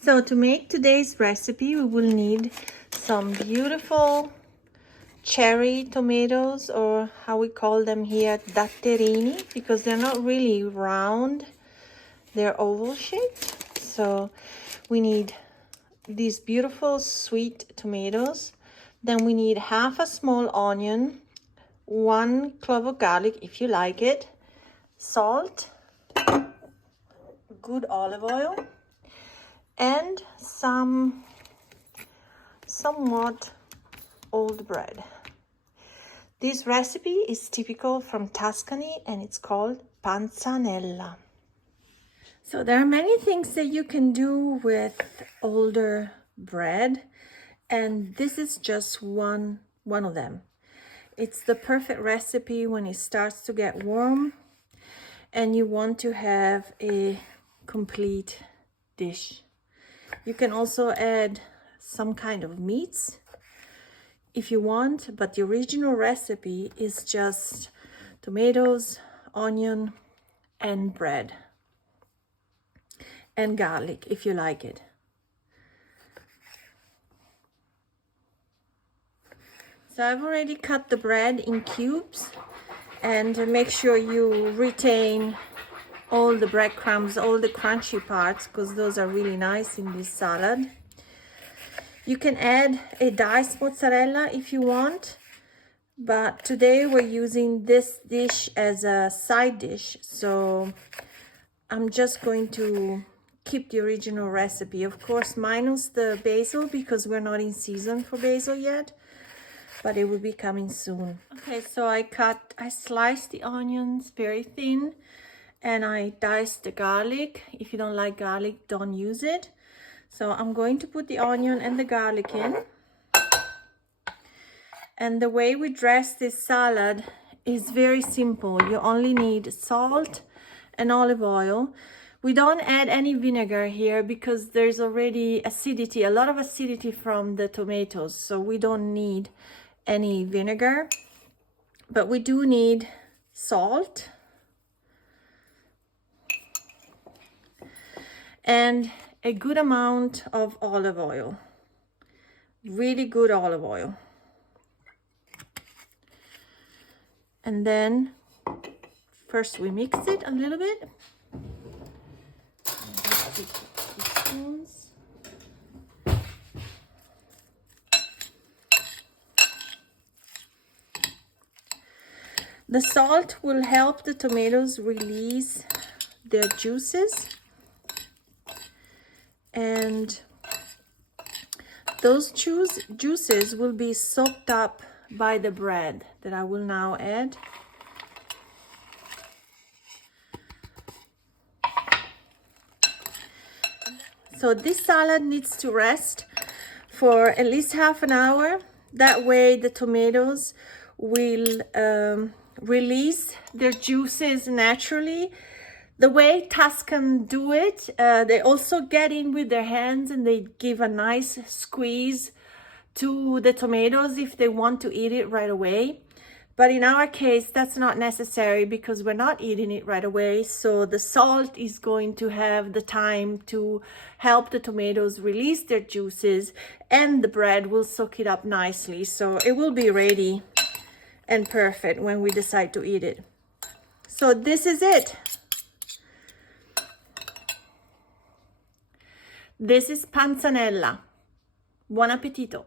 So to make today's recipe, we will need some beautiful cherry tomatoes, or how we call them here, datterini, because they're not really round, they're oval shaped. So we need these beautiful sweet tomatoes. Then we need half a small onion, 1 clove of garlic if you like it, salt, good olive oil, and some somewhat old bread. This recipe is typical from Tuscany and it's called Panzanella. So there are many things that you can do with older bread, and this is just one of them. It's the perfect recipe when it starts to get warm and you want to have a complete dish. You can also add some kind of meats if you want, but the original recipe is just tomatoes, onion, and bread, and garlic if you like it. So I've already cut the bread in cubes, and make sure you retain all the breadcrumbs, all the crunchy parts, because those are really nice in this salad. You can add a diced mozzarella if you want, but today we're using this dish as a side dish, so I'm just going to keep the original recipe, of course minus the basil, because we're not in season for basil yet, but it will be coming soon. Okay, so I sliced the onions very thin, and I diced the garlic. If you don't like garlic, don't use it. So I'm going to put the onion and the garlic in. And the way we dress this salad is very simple. You only need salt and olive oil. We don't add any vinegar here because there's already acidity, a lot of acidity from the tomatoes. So we don't need any vinegar, but we do need salt and a good amount of olive oil, really good olive oil. And then first we mix it a little bit. Teaspoons. The salt will help the tomatoes release their juices, and those juices will be soaked up by the bread that I will now add. So this salad needs to rest for at least half an hour. That way the tomatoes will release their juices naturally. The way Tuscan do it, they also get in with their hands and they give a nice squeeze to the tomatoes if they want to eat it right away. But in our case, that's not necessary because we're not eating it right away. So the salt is going to have the time to help the tomatoes release their juices, and the bread will soak it up nicely. So it will be ready and perfect when we decide to eat it. So this is it. This is Panzanella. Buon appetito!